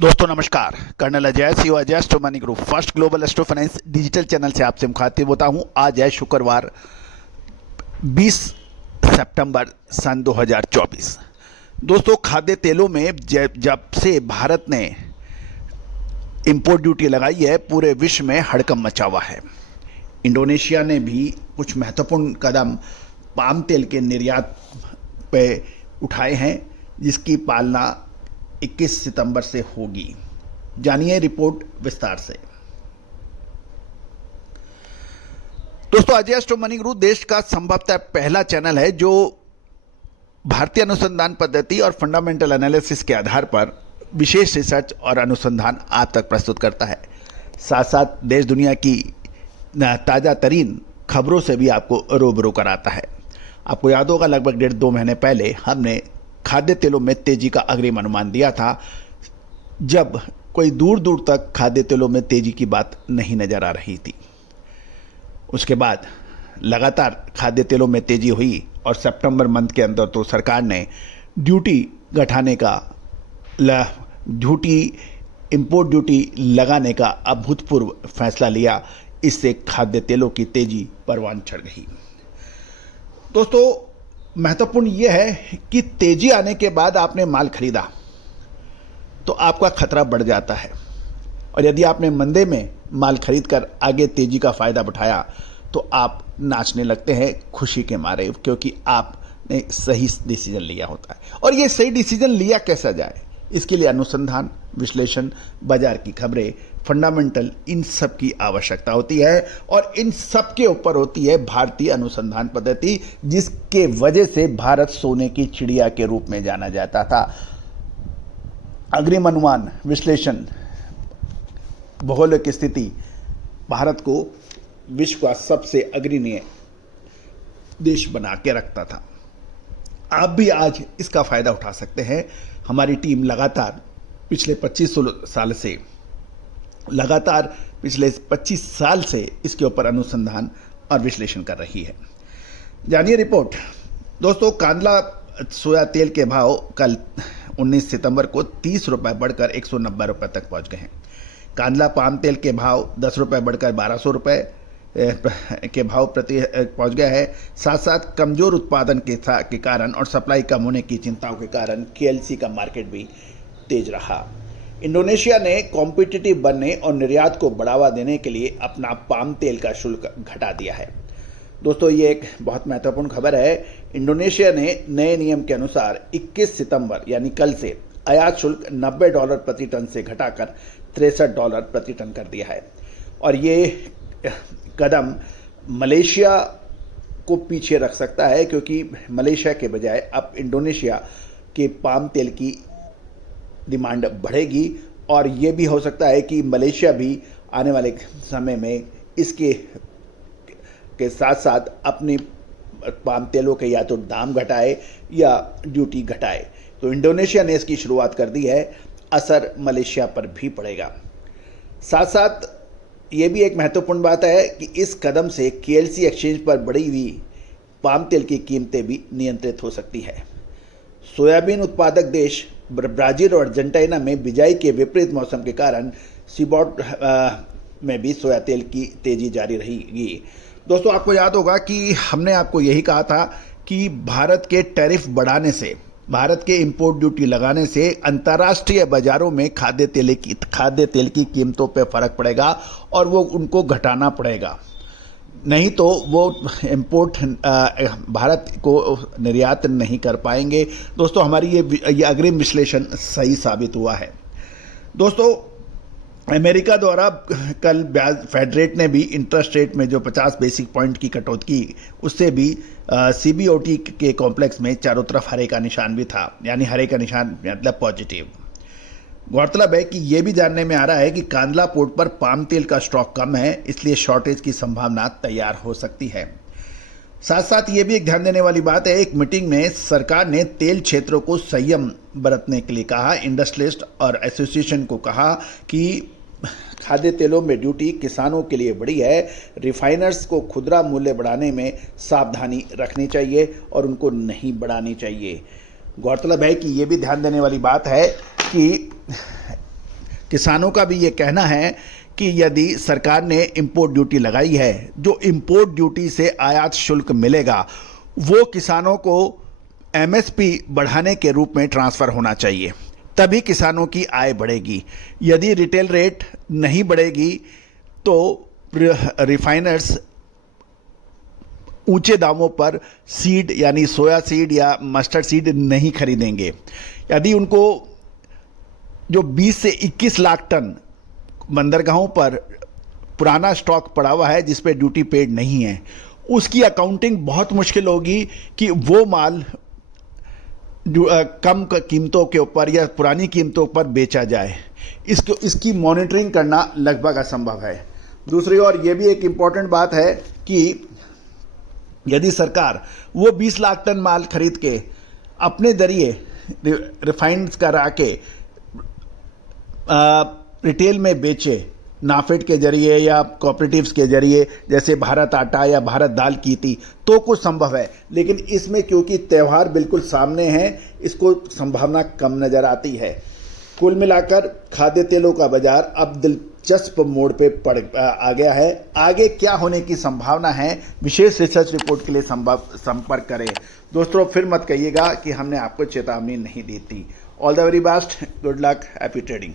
दोस्तों नमस्कार। Colonel Ajay Singh Ajay astro money group first global astro finance digital channel से आपसे मुखातिब होता हूं। आज है शुक्रवार 20 सितंबर सन 2024। दोस्तों खाद्य तेलों में जब से भारत ने इंपोर्ट ड्यूटी लगाई है पूरे विश्व में हड़कंप मचा हुआ है। इंडोनेशिया ने भी कुछ महत्वपूर्ण कदम पाम तेल के निर्यात पे उठाए हैं जिसकी पालना 21 सितंबर से होगी। जानिए रिपोर्ट विस्तार से। दोस्तों अजय एस्ट्रो मनी ग्रुप देश का संभवतः पहला चैनल है जो भारतीय अनुसंधान पद्धति और फंडामेंटल एनालिसिस के आधार पर विशेष रिसर्च और अनुसंधान आप तक प्रस्तुत करता है। साथ साथ देश दुनिया की ताज़ा तरीन खबरों से भी आपको रूबरू कराता है। आपको याद होगा लगभग 1.5-2 महीने पहले हमने खाद्य तेलों में तेजी का अग्रिम अनुमान दिया था, जब कोई दूर दूर तक खाद्य तेलों में तेजी की बात नहीं नजर आ रही थी। उसके बाद लगातार खाद्य तेलों में तेजी हुई और सितंबर मंथ के अंदर तो सरकार ने ड्यूटी घटाने का इंपोर्ट ड्यूटी लगाने का अभूतपूर्व फैसला लिया। इससे खाद्य तेलों की तेजी परवान चढ़ गई। दोस्तों महत्वपूर्ण यह है कि तेजी आने के बाद आपने माल खरीदा तो आपका खतरा बढ़ जाता है, और यदि आपने मंदे में माल खरीदकर आगे तेजी का फायदा उठाया तो आप नाचने लगते हैं खुशी के मारे, क्योंकि आपने सही डिसीजन लिया होता है। और ये सही डिसीजन लिया कैसा जाए, इसके लिए अनुसंधान, विश्लेषण, बाजार की खबरें, फंडामेंटल, इन सब की आवश्यकता होती है। और इन सब के ऊपर होती है भारतीय अनुसंधान पद्धति, जिसके वजह से भारत सोने की चिड़िया के रूप में जाना जाता था। अग्रिम अनुमान, विश्लेषण, भौगोलिक स्थिति भारत को विश्व का सबसे अग्रणीय देश बना के रखता था। आप भी आज इसका फायदा उठा सकते हैं। हमारी टीम लगातार पिछले 25 साल से इसके ऊपर अनुसंधान और विश्लेषण कर रही है। जानिए रिपोर्ट। दोस्तों कांदला सोया तेल के भाव कल 19 सितंबर को 30 रुपये बढ़कर 190 रुपये तक पहुंच गए हैं। कांदला पाम तेल के भाव 10 रुपये बढ़कर 1200 रुपये के भाव प्रति पहुंच गया है। साथ साथ कमजोर उत्पादन के कारण और सप्लाई कम होने की चिंताओं के कारण केएलसी का मार्केट भी तेज रहा। इंडोनेशिया ने कॉम्पिटिटिव बनने और निर्यात को बढ़ावा देने के लिए अपना पाम तेल का शुल्क घटा दिया है। दोस्तों ये एक बहुत महत्वपूर्ण खबर है। इंडोनेशिया ने नए नियम के अनुसार 21 सितंबर यानी कल से आयात शुल्क $90 प्रति टन से घटाकर $63 प्रति टन कर दिया है। और ये कदम मलेशिया को पीछे रख सकता है, क्योंकि मलेशिया के बजाय अब इंडोनेशिया के पाम तेल की डिमांड बढ़ेगी। और ये भी हो सकता है कि मलेशिया भी आने वाले समय में इसके साथ साथ अपने पाम तेलों के या तो दाम घटाए या ड्यूटी घटाए। तो इंडोनेशिया ने इसकी शुरुआत कर दी है, असर मलेशिया पर भी पड़ेगा। साथ साथ ये भी एक महत्वपूर्ण बात है कि इस कदम से केएलसी एक्सचेंज पर बढ़ी हुई पाम तेल की कीमतें भी नियंत्रित हो सकती है। सोयाबीन उत्पादक देश ब्राज़ील और अर्जेंटीना में बिजाई के विपरीत मौसम के कारण सीबॉट में भी सोया तेल की तेजी जारी रहेगी। दोस्तों आपको याद होगा कि हमने आपको यही कहा था कि भारत के टैरिफ बढ़ाने से, भारत के इंपोर्ट ड्यूटी लगाने से अंतर्राष्ट्रीय बाजारों में खाद्य तेल की कीमतों पर फर्क पड़ेगा और वो उनको घटाना पड़ेगा, नहीं तो वो इंपोर्ट भारत को निर्यात नहीं कर पाएंगे। दोस्तों हमारी ये अग्रिम विश्लेषण सही साबित हुआ है। दोस्तों अमेरिका द्वारा कल फेड रेट ने भी इंटरेस्ट रेट में जो 50 बेसिक पॉइंट की कटौती की, उससे भी सीबीओटी के कॉम्प्लेक्स में चारों तरफ हरे का निशान भी था, यानी हरे का निशान मतलब पॉजिटिव। गौरतलब है कि यह भी जानने में आ रहा है कि कांदला पोर्ट पर पाम तेल का स्टॉक कम है, इसलिए शॉर्टेज की संभावना तैयार हो सकती है। साथ साथ ये भी एक ध्यान देने वाली बात है, एक मीटिंग में सरकार ने तेल क्षेत्रों को संयम बरतने के लिए कहा। इंडस्ट्रियलिस्ट और एसोसिएशन को कहा कि खाद्य तेलों में ड्यूटी किसानों के लिए बड़ी है, रिफाइनर्स को खुदरा मूल्य बढ़ाने में सावधानी रखनी चाहिए और उनको नहीं बढ़ानी चाहिए। गौरतलब है कि ये भी ध्यान देने वाली बात है कि किसानों का भी ये कहना है कि यदि सरकार ने इंपोर्ट ड्यूटी लगाई है, जो इंपोर्ट ड्यूटी से आयात शुल्क मिलेगा वो किसानों को एमएसपी बढ़ाने के रूप में ट्रांसफ़र होना चाहिए, तभी किसानों की आय बढ़ेगी। यदि रिटेल रेट नहीं बढ़ेगी तो रिफाइनर्स ऊंचे दामों पर सीड यानी सोया सीड या मस्टर्ड सीड नहीं खरीदेंगे। यदि उनको जो 20 से 21 लाख टन बंदरगाहों पर पुराना स्टॉक पड़ा हुआ है जिस पे ड्यूटी पेड नहीं है, उसकी अकाउंटिंग बहुत मुश्किल होगी कि वो माल कम कीमतों के ऊपर या पुरानी कीमतों पर बेचा जाए। इसकी मॉनिटरिंग करना लगभग असंभव है। दूसरी ओर ये भी एक इम्पॉर्टेंट बात है कि यदि सरकार वो 20 लाख टन माल खरीद के अपने जरिए रिफाइंड करा के रिटेल में बेचे, नाफेड के जरिए या कोऑपरेटिव्स के जरिए, जैसे भारत आटा या भारत दाल की थी, तो कुछ संभव है। लेकिन इसमें क्योंकि त्यौहार बिल्कुल सामने हैं, इसको संभावना कम नज़र आती है। कुल मिलाकर खाद्य तेलों का बाजार अब दिलचस्प मोड़ पे आ गया है। आगे क्या होने की संभावना है, विशेष रिसर्च रिपोर्ट के लिए संपर्क करें। दोस्तों, फिर मत कहिएगा कि हमने आपको चेतावनी नहीं दी थी। All the very best, good luck, happy trading.